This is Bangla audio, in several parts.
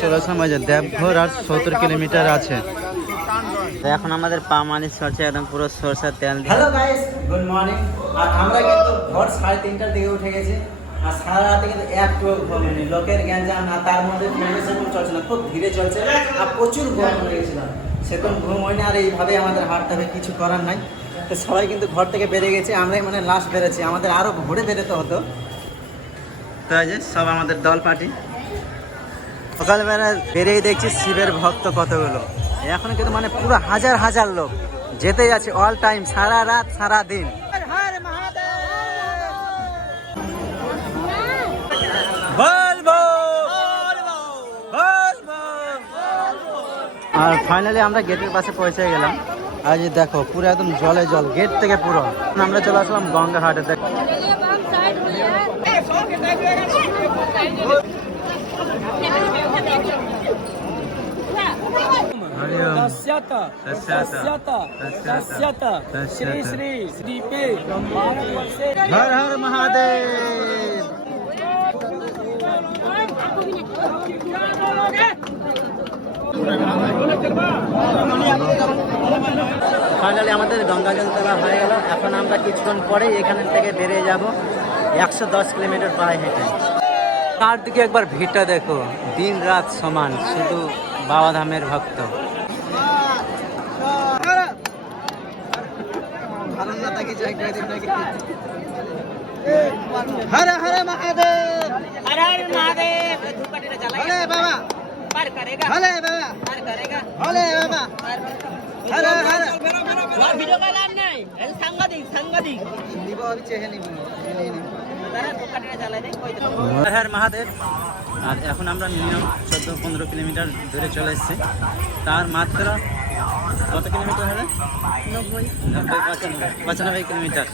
চলে আসলাম দেবঘর আর 70 কিলোমিটার আছে। এখন আমাদের পা মালিশ করছে একদম পুরো সরষের তেল। Hello guys, good morning. আর আমরা কিন্তু ভোর 3:30টার দিকে উঠে গেছি। আর সারা রাতে কিন্তু একটু ঘুমাইনি, লোকের গ্যাঞ্জাম না, তার মধ্যে সেরকম চলছে না, খুব ধীরে চলছে আর প্রচুর গরম লেগেছিলাম, সেরকম ঘুম হয়নি। আর এইভাবে আমাদের হাঁটতে হবে, কিছু করার নাই। তো সবাই কিন্তু ঘর থেকে বেরিয়ে গেছে, আমরাই মানে লাস্ট বেরোচ্ছি, আমাদের আরও ঘুরে বেরোতে হতো। তো এই যে সব আমাদের দল পার্টি সকালবেলা বেরিয়ে দেখছি শিবের ভক্ত কতগুলো। এখন কিন্তু মানে পুরো হাজার হাজার লোক যেতেই আছে অল টাইম, সারা রাত সারা দিন। আর ফাইনালি আমরা গেটের পাশে পৌঁছে গেলাম। আর যে দেখো পুরো একদম জলে জল, গেট থেকে পুরো আমরা চলে আসলাম গঙ্গাঘাটে। দেখো हर हर महादेव। ফাইনালি আমাদের গঙ্গা জল তোলা হয়ে গেল। এখন আমরা কিছুক্ষণ পরে এখান থেকে বেরিয়ে যাব 110 কিলোমিটার পায়ে হেঁটে। তার দিকে একবার ভিড়টা দেখো, দিন রাত সমান, শুধু বাবাধামের ভক্ত। हर हर महादेव, हर हर महादेव। भले बाबा पार करेगा, भले बाबा पार करेगा, भले बाबा हर हर। वीडियो का नाम नहीं सांगदिक सांगदिक निबो अभी चेहे नहीं তারা দোকানে জ্বালায় দেয়। হর হর মহাদেব। আর এখন আমরা মিনিমাম 14-15 কিলোমিটার দূরে চলে এসেছি। তার মাত্র কত কিলোমিটার হবে? 95 কিলোমিটার।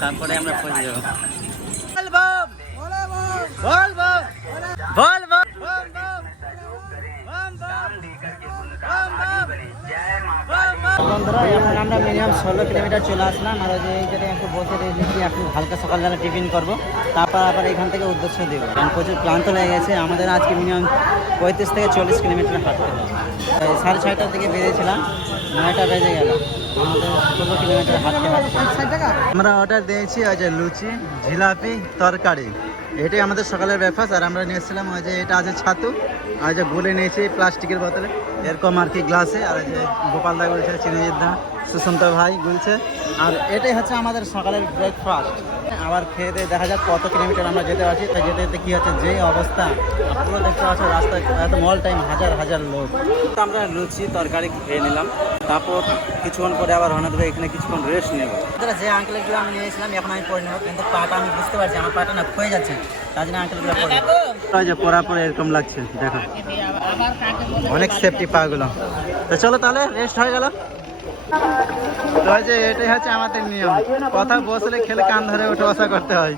তারপরে আমরা পৌঁছে যাবো। বন্ধুরা এখন আমরা মিনিমাম 16 কিলোমিটার চলে আসলাম। আর যে এই জায়গায় একটু বসে রয়েছি, এখন হালকা সকালবেলা টিফিন করবো, তারপর আবার এখান থেকে উদ্দেশ্য দেবো। কারণ প্রচুর ক্লান্ত লেগে গেছে আমাদের। আজকে মিনিমাম 35 থেকে 40 কিলোমিটার হাঁটতে হবে। 6:30টার দিকে বেরিয়েছিলাম, 9টা বেজে গেল, আমাদের 16 কিলোমিটার হাঁটতে হাঁটতে। আমরা অর্ডার দিয়েছি ওই যে লুচি, জিলাপি, তরকারি, এটাই আমাদের সকালের ব্রেকফাস্ট। আর আমরা নিয়েছিলাম ওই যে এটা আছে ছাতু, আর যে গুলে নিয়েছি প্লাস্টিকের বোতলে এরকম আর কি গ্লাসে। আর যে গোপালদা গুলছে, চিনিজিদ্দা, সুশান্ত ভাই গুলছে। আর এটাই হচ্ছে আমাদের সকালের ব্রেকফাস্ট। আবার খেয়ে দিয়ে দেখা যাক কত কিলোমিটার আমরা যেতে পারছি। তো যেতে যেতে কী হচ্ছে, যে অবস্থা পুরো দেখতে পাচ্ছ রাস্তায় একদম অল টাইম হাজার হাজার লোক। তো আমরা লুচি তরকারি খেয়ে নিলাম, তারপর কিছুক্ষণ পরে আবার রওনা দেবো। এখানে কিছুক্ষণ রেস্ট নেব। যে আঙ্কেলগুলো আমি নিয়েছিলাম এখন আমি পরে নেবো, কিন্তু পাটা আমি বুঝতে পারছি আমার পাটা না ক্ষয়ে যাচ্ছে, তার জন্য আঙ্কেলগুলো পরে যে পরার পরে এরকম লাগছে। দেখো অনেক সেফটি পাগুলো। তো চলো তাহলে, রেস্ট হয়ে গেল। তো যে এটাই হচ্ছে আমাদের নিয়ম, কথা বসলে খেলে কান ধরে উঠে বসা করতে হয়।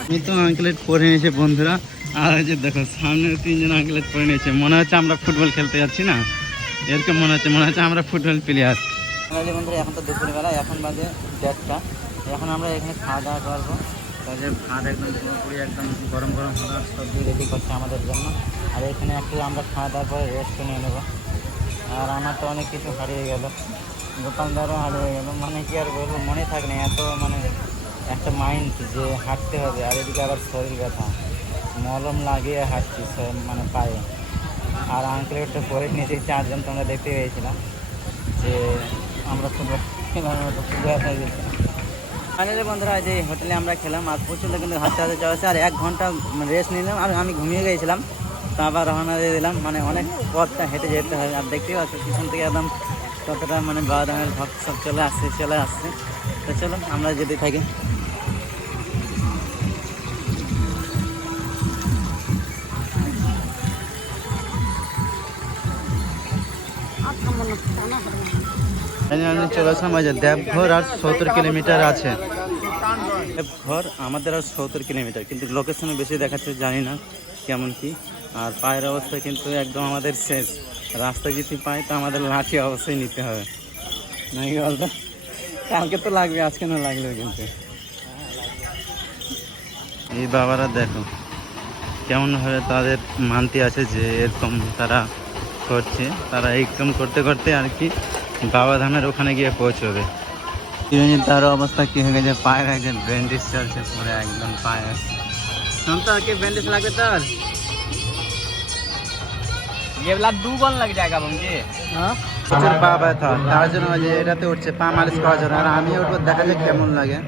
আমি তো আঙ্কেলেট পরে নিয়েছে বন্ধুরা। আর যে দেখো সামনে 3জন আঙ্কেলেট পরে নিয়েছে, মনে হচ্ছে আমরা ফুটবল খেলতে যাচ্ছি না, এরকম মনে হচ্ছে আমরা ফুটবল প্লেয়ার। বন্ধুরা এখন তো দুপুরবেলা, এখন বাজে 1:30টা। এখন আমরা এখানে খাওয়া দাওয়া করবো। তো যে ভাত একদম পুরোপুরি একদম গরম গরম ভাত সবজি রেডি করছে আমাদের জন্য। আর এখানে একটু আমরা খাওয়া দাওয়ার পরে রেস্ট নিয়ে নেবো। আর আমার তো অনেক কিছু হারিয়ে গেল, গোপালদারও হারিয়ে গেল, মানে কি আর বলবো, মনে থাকে না এত, মানে একটা মাইন্ড যে হাঁটতে হবে। আর এদিকে আবার শরীর ব্যথা, মলম লাগিয়ে হাঁটছি মানে পায়ে। আর আঙ্কেলেটটা পরে নিয়েছি 4জন, তোমরা দেখতে পেয়েছিলাম যে আমরা খুব ব্যথা হয়ে গেছি। ফাইনালি বন্ধুরা যে হোটেলে আমরা খেলাম, আর প্রচুর কিন্তু হাঁটতে হাঁটতে চলেছে। আর 1 ঘন্টা রেস্ট নিলাম, আর আমি ঘুমিয়ে গিয়েছিলাম। তো আবার রওনা দিয়ে দিলাম, মানে অনেক পথটা হেঁটে যেতে হয়। আর দেখতেই পাচ্ছি পিছন থেকে একদম কতটা মানে বাদামের ভক্ত সব চলে আসছে। তো চলো আমরা যেতে থাকি। চলে আসলাম দেবঘর আর 70 কিলোমিটার আছে। দেবঘর আমাদের আর 70 কিলোমিটার, কিন্তু লোকেশনে বেশি দেখাচ্ছে, জানি না কেমন কি। আর পায়ের অবস্থা কিন্তু একদম আমাদের শেষ। রাস্তা যদি পাই তো আমাদের লাঠি অবশ্যই নিতে হবে, নাকি বলতো? কালকে তো লাগবে, আজকে না লাগবে কিন্তু। এই বাবারা দেখো কেমন ভাবে তাদের মানতে আছে যে এরকম তারা করছে, তারা এরকম করতে করতে আর কি বাবা ধামের ওখানে গিয়ে পৌঁছবে। তার অবস্থা কি হয়ে গেছে, পায়ের একজন ব্যান্ডেজ চলছে পুরো একদম পায়ে। তো আর কি ব্যান্ডেজ লাগবে তোর? ये वाला 2 बॉल लग जाएगा मुझे। হ্যাঁ প্রচুর পা ব্যথা, তার জন্য ওই যে এটাতে উঠছে পা মালিশ করার জন্য। আর আমি উঠবো, দেখা যাক কেমন লাগে।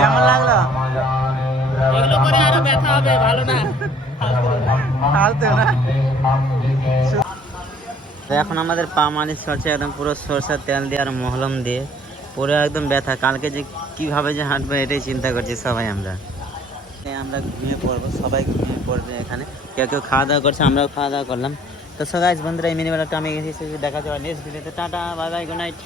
কেমন লাগলো? এগুলো করে আরো ব্যথা হবে, ভালো না। ফালতু না। তো এখন আমাদের পা মালিশ করছে একদম পুরো সরষের তেল দিয়ে আর মহলম দিয়ে, পুরো একদম ব্যথা। কালকে যে কিভাবে যে হাঁটবো এটাই চিন্তা করছি সবাই। আমরা ঘুমিয়ে পড়বো, সবাই ঘুমিয়ে পড়বে এখানে। কেউ কেউ খাওয়া দাওয়া করছে, আমরাও খাওয়া দাওয়া করলাম। তো সবাই বন্ধুরা এই মিনি বেলাটা আমি দেখা যাবে নেক্সট ভিডিওতে। Tata, bye bye, good night.